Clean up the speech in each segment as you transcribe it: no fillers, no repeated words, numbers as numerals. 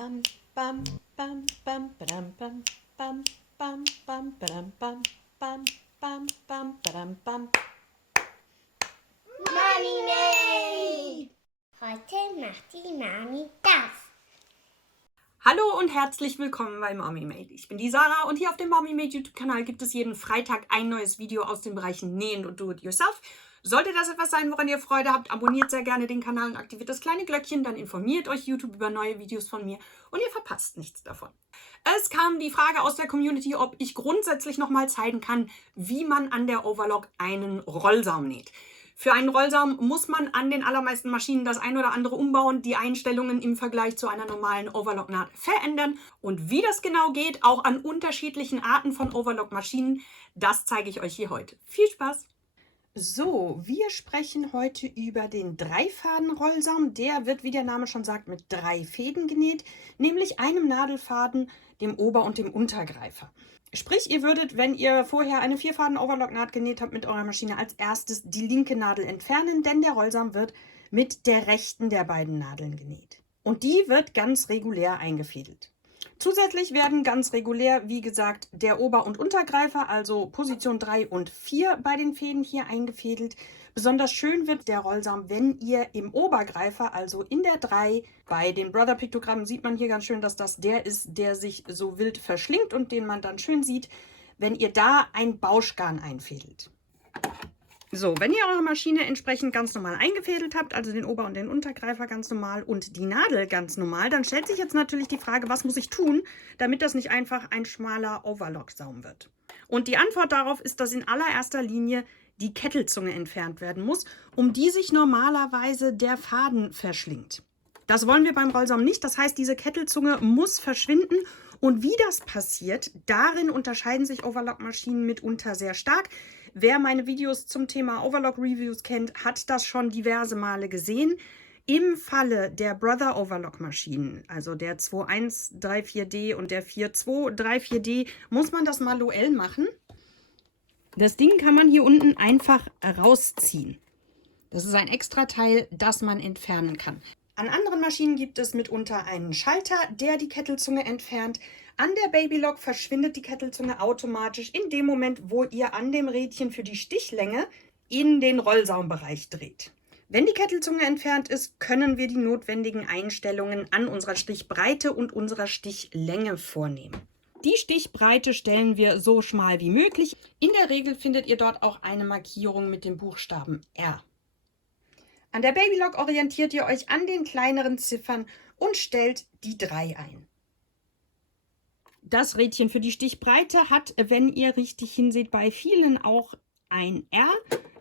Bam, bam, bam, bam, badam, bam, bam, bam, bam, badam, bam, bam, bam, bam, badam, bam. Mami Made! Heute macht die Mami das. Hallo und herzlich willkommen bei Mommy Made. Ich bin die Sarah und hier auf dem Mommy Made YouTube-Kanal gibt es jeden Freitag ein neues Video aus den Bereichen Nähen und Do-it-yourself. Sollte das etwas sein, woran ihr Freude habt, abonniert sehr gerne den Kanal und aktiviert das kleine Glöckchen, dann informiert euch YouTube über neue Videos von mir und ihr verpasst nichts davon. Es kam die Frage aus der Community, ob ich grundsätzlich nochmal zeigen kann, wie man an der Overlock einen Rollsaum näht. Für einen Rollsaum muss man an den allermeisten Maschinen das ein oder andere umbauen, die Einstellungen im Vergleich zu einer normalen Overlock-Naht verändern. Und wie das genau geht, auch an unterschiedlichen Arten von Overlock-Maschinen, das zeige ich euch hier heute. Viel Spaß! So, wir sprechen heute über den Dreifaden-Rollsaum. Der wird, wie der Name schon sagt, mit 3 Fäden genäht, nämlich einem Nadelfaden, dem Ober- und dem Untergreifer. Sprich, ihr würdet, wenn ihr vorher eine 4-Faden-Overlock-Naht genäht habt mit eurer Maschine, als erstes die linke Nadel entfernen, denn der Rollsaum wird mit der rechten der beiden Nadeln genäht. Und die wird ganz regulär eingefädelt. Zusätzlich werden ganz regulär, wie gesagt, der Ober- und Untergreifer, also Position 3 und 4 bei den Fäden hier eingefädelt. Besonders schön wird der Rollsaum, wenn ihr im Obergreifer, also in der 3, bei den Brother-Piktogrammen sieht man hier ganz schön, dass das der ist, der sich so wild verschlingt und den man dann schön sieht, wenn ihr da ein Bauschgarn einfädelt. So, wenn ihr eure Maschine entsprechend ganz normal eingefädelt habt, also den Ober- und den Untergreifer ganz normal und die Nadel ganz normal, dann stellt sich jetzt natürlich die Frage, was muss ich tun, damit das nicht einfach ein schmaler Overlock-Saum wird. Und die Antwort darauf ist, dass in allererster Linie die Kettelzunge entfernt werden muss, um die sich normalerweise der Faden verschlingt. Das wollen wir beim Rollsaum nicht, das heißt, diese Kettelzunge muss verschwinden. Und wie das passiert, darin unterscheiden sich Overlock-Maschinen mitunter sehr stark. Wer meine Videos zum Thema Overlock-Reviews kennt, hat das schon diverse Male gesehen. Im Falle der Brother Overlock-Maschinen, also der 2.134D und der 4.234D, muss man das manuell machen. Das Ding kann man hier unten einfach rausziehen. Das ist ein Extrateil, das man entfernen kann. An anderen Maschinen gibt es mitunter einen Schalter, der die Kettelzunge entfernt. An der Babylock verschwindet die Kettelzunge automatisch in dem Moment, wo ihr an dem Rädchen für die Stichlänge in den Rollsaumbereich dreht. Wenn die Kettelzunge entfernt ist, können wir die notwendigen Einstellungen an unserer Stichbreite und unserer Stichlänge vornehmen. Die Stichbreite stellen wir so schmal wie möglich. In der Regel findet ihr dort auch eine Markierung mit dem Buchstaben R. An der Babylock orientiert ihr euch an den kleineren Ziffern und stellt die 3 ein. Das Rädchen für die Stichbreite hat, wenn ihr richtig hinseht, bei vielen auch ein R,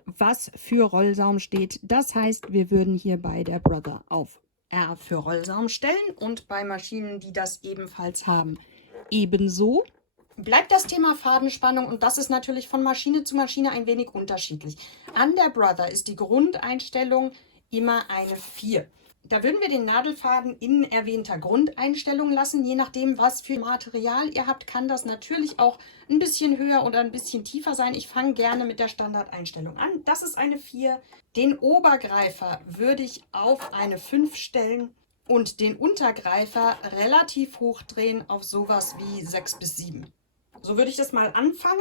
was für Rollsaum steht. Das heißt, wir würden hier bei der Brother auf R für Rollsaum stellen und bei Maschinen, die das ebenfalls haben, ebenso. Bleibt das Thema Fadenspannung und das ist natürlich von Maschine zu Maschine ein wenig unterschiedlich. An der Brother ist die Grundeinstellung immer eine 4. Da würden wir den Nadelfaden in erwähnter Grundeinstellung lassen. Je nachdem, was für Material ihr habt, kann das natürlich auch ein bisschen höher oder ein bisschen tiefer sein. Ich fange gerne mit der Standardeinstellung an. Das ist eine 4. Den Obergreifer würde ich auf eine 5 stellen und den Untergreifer relativ hoch drehen auf sowas wie 6 bis 7. So würde ich das mal anfangen,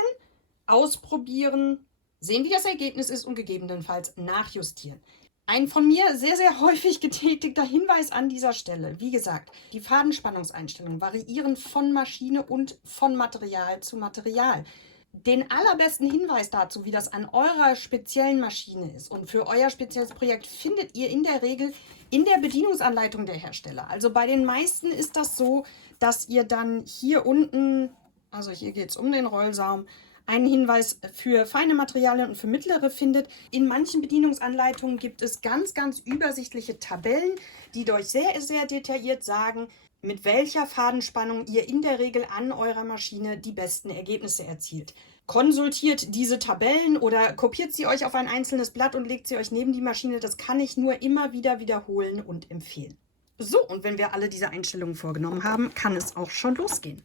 ausprobieren, sehen, wie das Ergebnis ist und gegebenenfalls nachjustieren. Ein von mir sehr, sehr häufig getätigter Hinweis an dieser Stelle. Wie gesagt, die Fadenspannungseinstellungen variieren von Maschine und von Material zu Material. Den allerbesten Hinweis dazu, wie das an eurer speziellen Maschine ist und für euer spezielles Projekt, findet ihr in der Regel in der Bedienungsanleitung der Hersteller. Also bei den meisten ist das so, dass ihr dann hier unten, also hier geht es um den Rollsaum, einen Hinweis für feine Materialien und für mittlere findet. In manchen Bedienungsanleitungen gibt es ganz, ganz übersichtliche Tabellen, die euch sehr, sehr detailliert sagen, mit welcher Fadenspannung ihr in der Regel an eurer Maschine die besten Ergebnisse erzielt. Konsultiert diese Tabellen oder kopiert sie euch auf ein einzelnes Blatt und legt sie euch neben die Maschine. Das kann ich nur immer wieder wiederholen und empfehlen. So, und wenn wir alle diese Einstellungen vorgenommen haben, kann es auch schon losgehen.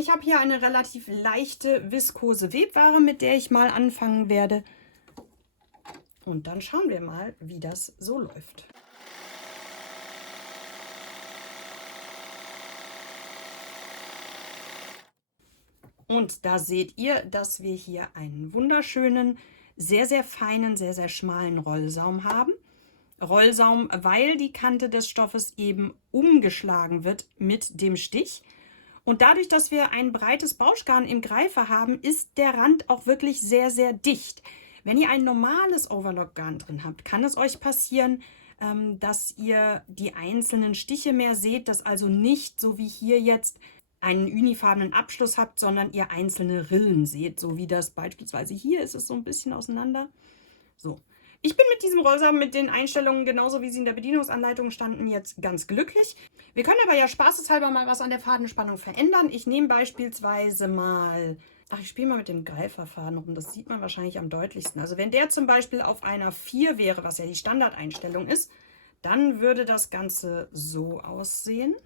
Ich habe hier eine relativ leichte viskose Webware, mit der ich mal anfangen werde. Und dann schauen wir mal, wie das so läuft. Und da seht ihr, dass wir hier einen wunderschönen, sehr, sehr feinen, sehr, sehr schmalen Rollsaum haben. Rollsaum, weil die Kante des Stoffes eben umgeschlagen wird mit dem Stich. Und dadurch, dass wir ein breites Bauschgarn im Greifer haben, ist der Rand auch wirklich sehr, sehr dicht. Wenn ihr ein normales Overlockgarn drin habt, kann es euch passieren, dass ihr die einzelnen Stiche mehr seht, dass also nicht so wie hier jetzt einen unifarbenen Abschluss habt, sondern ihr einzelne Rillen seht, so wie das beispielsweise hier ist, es so ein bisschen auseinander. So. Ich bin mit diesem Rollsaum, mit den Einstellungen, genauso wie sie in der Bedienungsanleitung standen, jetzt ganz glücklich. Wir können aber ja spaßeshalber mal was an der Fadenspannung verändern. Ich nehme beispielsweise mal, ich spiele mal mit dem Greiferfaden rum, das sieht man wahrscheinlich am deutlichsten. Also wenn der zum Beispiel auf einer 4 wäre, was ja die Standardeinstellung ist, dann würde das Ganze so aussehen.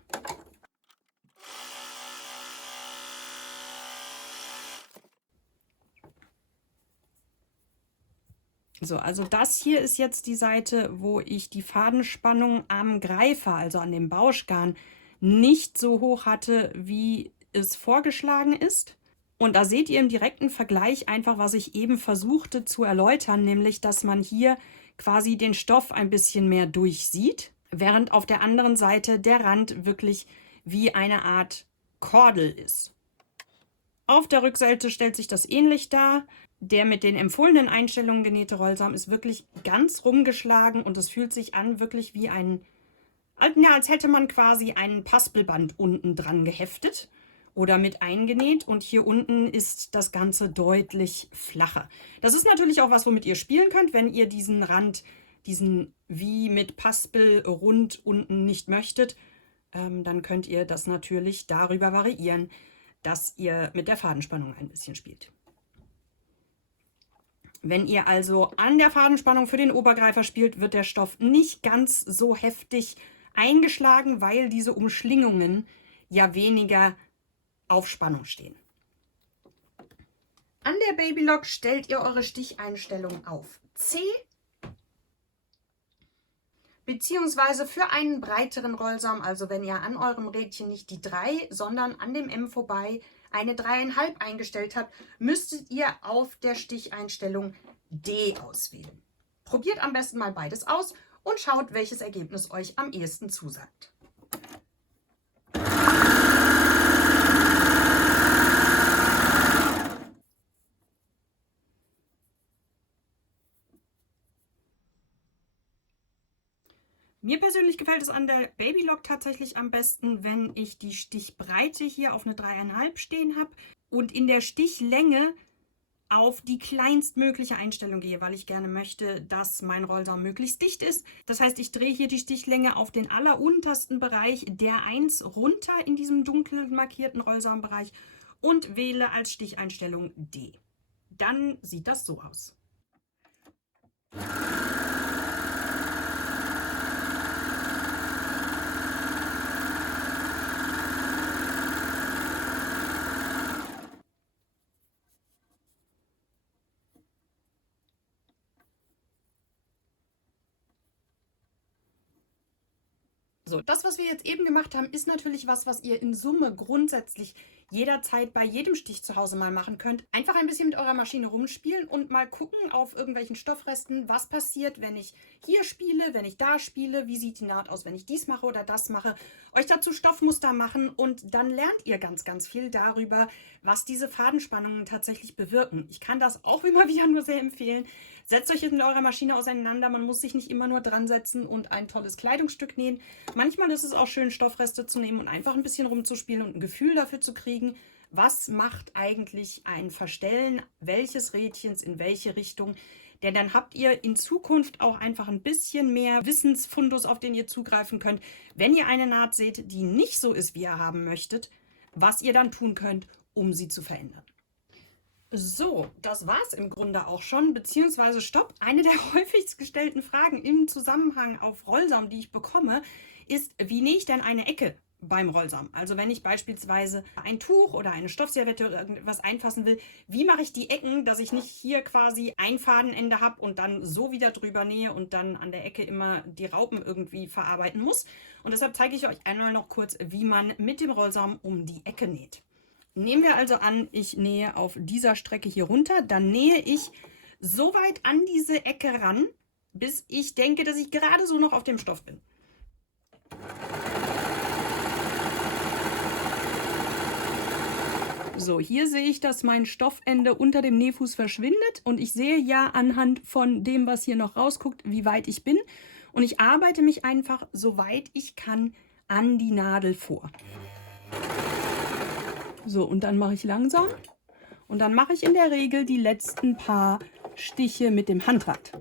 So, also das hier ist jetzt die Seite, wo ich die Fadenspannung am Greifer, also an dem Bauschgarn, nicht so hoch hatte, wie es vorgeschlagen ist. Und da seht ihr im direkten Vergleich einfach, was ich eben versuchte zu erläutern, nämlich, dass man hier quasi den Stoff ein bisschen mehr durchsieht, während auf der anderen Seite der Rand wirklich wie eine Art Kordel ist. Auf der Rückseite stellt sich das ähnlich dar. Der mit den empfohlenen Einstellungen genähte Rollsaum ist wirklich ganz rumgeschlagen und es fühlt sich an wirklich wie als hätte man quasi ein Paspelband unten dran geheftet oder mit eingenäht und hier unten ist das Ganze deutlich flacher. Das ist natürlich auch was, womit ihr spielen könnt, wenn ihr diesen Rand, diesen wie mit Paspel rund unten nicht möchtet, dann könnt ihr das natürlich darüber variieren, dass ihr mit der Fadenspannung ein bisschen spielt. Wenn ihr also an der Fadenspannung für den Obergreifer spielt, wird der Stoff nicht ganz so heftig eingeschlagen, weil diese Umschlingungen ja weniger auf Spannung stehen. An der Babylock stellt ihr eure Sticheinstellung auf C, beziehungsweise für einen breiteren Rollsaum, also wenn ihr an eurem Rädchen nicht die 3, sondern an dem M vorbei eine 3,5 eingestellt habt, müsstet ihr auf der Sticheinstellung D auswählen. Probiert am besten mal beides aus und schaut, welches Ergebnis euch am ehesten zusagt. Mir persönlich gefällt es an der Babylock tatsächlich am besten, wenn ich die Stichbreite hier auf eine 3,5 stehen habe und in der Stichlänge auf die kleinstmögliche Einstellung gehe, weil ich gerne möchte, dass mein Rollsaum möglichst dicht ist. Das heißt, ich drehe hier die Stichlänge auf den alleruntersten Bereich der 1 runter in diesem dunkel markierten Rollsaumbereich und wähle als Sticheinstellung D. Dann sieht das so aus. So, das, was wir jetzt eben gemacht haben, ist natürlich was ihr in Summe grundsätzlich jederzeit bei jedem Stich zu Hause mal machen könnt. Einfach ein bisschen mit eurer Maschine rumspielen und mal gucken auf irgendwelchen Stoffresten, was passiert, wenn ich hier spiele, wenn ich da spiele, wie sieht die Naht aus, wenn ich dies mache oder das mache. Euch dazu Stoffmuster machen und dann lernt ihr ganz, ganz viel darüber, was diese Fadenspannungen tatsächlich bewirken. Ich kann das auch immer wieder nur sehr empfehlen. Setzt euch jetzt mit eurer Maschine auseinander. Man muss sich nicht immer nur dran setzen und ein tolles Kleidungsstück nähen. Manchmal ist es auch schön, Stoffreste zu nehmen und einfach ein bisschen rumzuspielen und ein Gefühl dafür zu kriegen, was macht eigentlich ein Verstellen welches Rädchens in welche Richtung. Denn dann habt ihr in Zukunft auch einfach ein bisschen mehr Wissensfundus, auf den ihr zugreifen könnt, wenn ihr eine Naht seht, die nicht so ist, wie ihr haben möchtet, was ihr dann tun könnt, um sie zu verändern. So, das war es im Grunde auch schon, beziehungsweise stopp. Eine der häufigst gestellten Fragen im Zusammenhang auf Rollsaum, die ich bekomme, ist, wie nähe ich denn eine Ecke beim Rollsaum? Also wenn ich beispielsweise ein Tuch oder eine Stoffserviette oder irgendwas einfassen will, wie mache ich die Ecken, dass ich nicht hier quasi ein Fadenende habe und dann so wieder drüber nähe und dann an der Ecke immer die Raupen irgendwie verarbeiten muss. Und deshalb zeige ich euch einmal noch kurz, wie man mit dem Rollsaum um die Ecke näht. Nehmen wir also an, ich nähe auf dieser Strecke hier runter. Dann nähe ich so weit an diese Ecke ran, bis ich denke, dass ich gerade so noch auf dem Stoff bin. So, hier sehe ich, dass mein Stoffende unter dem Nähfuß verschwindet und ich sehe ja anhand von dem, was hier noch rausguckt, wie weit ich bin. Und ich arbeite mich einfach, so weit ich kann, an die Nadel vor. So, und dann mache ich langsam und dann mache ich in der Regel die letzten paar Stiche mit dem Handrad.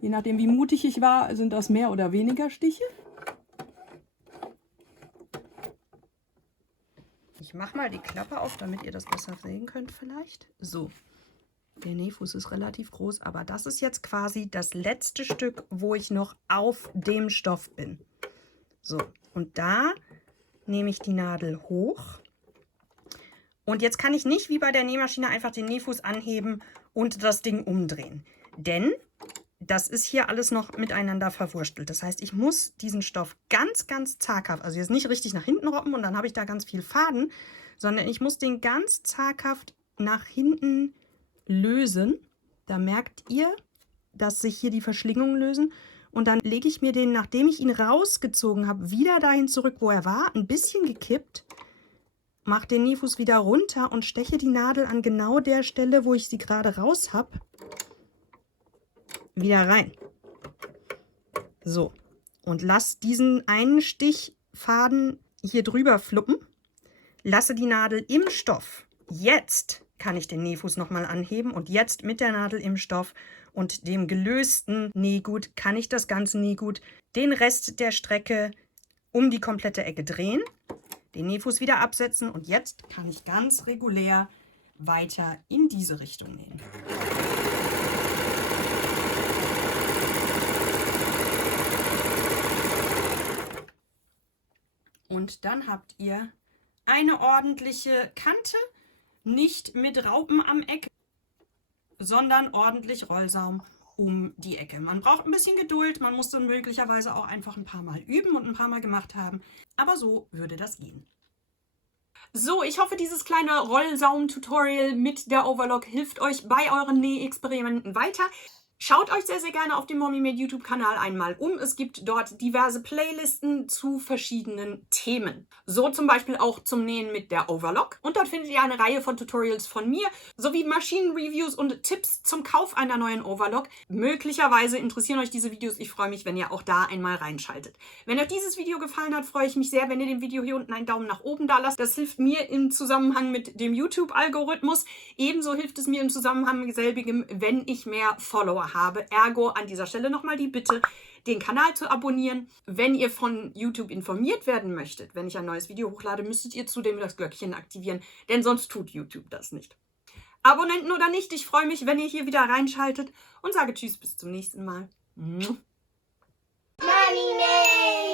Je nachdem, wie mutig ich war, sind das mehr oder weniger Stiche. Ich mache mal die Klappe auf, damit ihr das besser sehen könnt vielleicht. So, der Nähfuß ist relativ groß, aber das ist jetzt quasi das letzte Stück, wo ich noch auf dem Stoff bin. So, und da nehme ich die Nadel hoch. Und jetzt kann ich nicht wie bei der Nähmaschine einfach den Nähfuß anheben und das Ding umdrehen. Denn das ist hier alles noch miteinander verwurstelt. Das heißt, ich muss diesen Stoff ganz, ganz zaghaft, also jetzt nicht richtig nach hinten robben und dann habe ich da ganz viel Faden, sondern ich muss den ganz zaghaft nach hinten lösen. Da merkt ihr, dass sich hier die Verschlingungen lösen. Und dann lege ich mir den, nachdem ich ihn rausgezogen habe, wieder dahin zurück, wo er war, ein bisschen gekippt, mache den Nähfuß wieder runter und steche die Nadel an genau der Stelle, wo ich sie gerade raus habe, wieder rein. So, und lasse diesen einen Stichfaden hier drüber fluppen, lasse die Nadel im Stoff. Jetzt kann ich den Nähfuß nochmal anheben und jetzt mit der Nadel im Stoff und dem gelösten Nähgut kann ich das ganze Nähgut den Rest der Strecke um die komplette Ecke drehen, den Nähfuß wieder absetzen und jetzt kann ich ganz regulär weiter in diese Richtung nähen. Und dann habt ihr eine ordentliche Kante, nicht mit Raupen am Eck, sondern ordentlich Rollsaum um die Ecke. Man braucht ein bisschen Geduld, man muss dann möglicherweise auch einfach ein paar Mal üben und ein paar Mal gemacht haben, aber so würde das gehen. So, ich hoffe, dieses kleine Rollsaum-Tutorial mit der Overlock hilft euch bei euren Nähexperimenten weiter. Schaut euch sehr, sehr gerne auf dem Mommy Made YouTube-Kanal einmal um. Es gibt dort diverse Playlisten zu verschiedenen Themen. So zum Beispiel auch zum Nähen mit der Overlock. Und dort findet ihr eine Reihe von Tutorials von mir, sowie Maschinenreviews und Tipps zum Kauf einer neuen Overlock. Möglicherweise interessieren euch diese Videos. Ich freue mich, wenn ihr auch da einmal reinschaltet. Wenn euch dieses Video gefallen hat, freue ich mich sehr, wenn ihr dem Video hier unten einen Daumen nach oben da lasst. Das hilft mir im Zusammenhang mit dem YouTube-Algorithmus. Ebenso hilft es mir im Zusammenhang mit selbigem, wenn ich mehr Follower habe. Ergo an dieser Stelle nochmal die Bitte, den Kanal zu abonnieren. Wenn ihr von YouTube informiert werden möchtet, wenn ich ein neues Video hochlade, müsstet ihr zudem das Glöckchen aktivieren, denn sonst tut YouTube das nicht. Abonnenten oder nicht, ich freue mich, wenn ihr hier wieder reinschaltet und sage Tschüss, bis zum nächsten Mal. Mommy Made!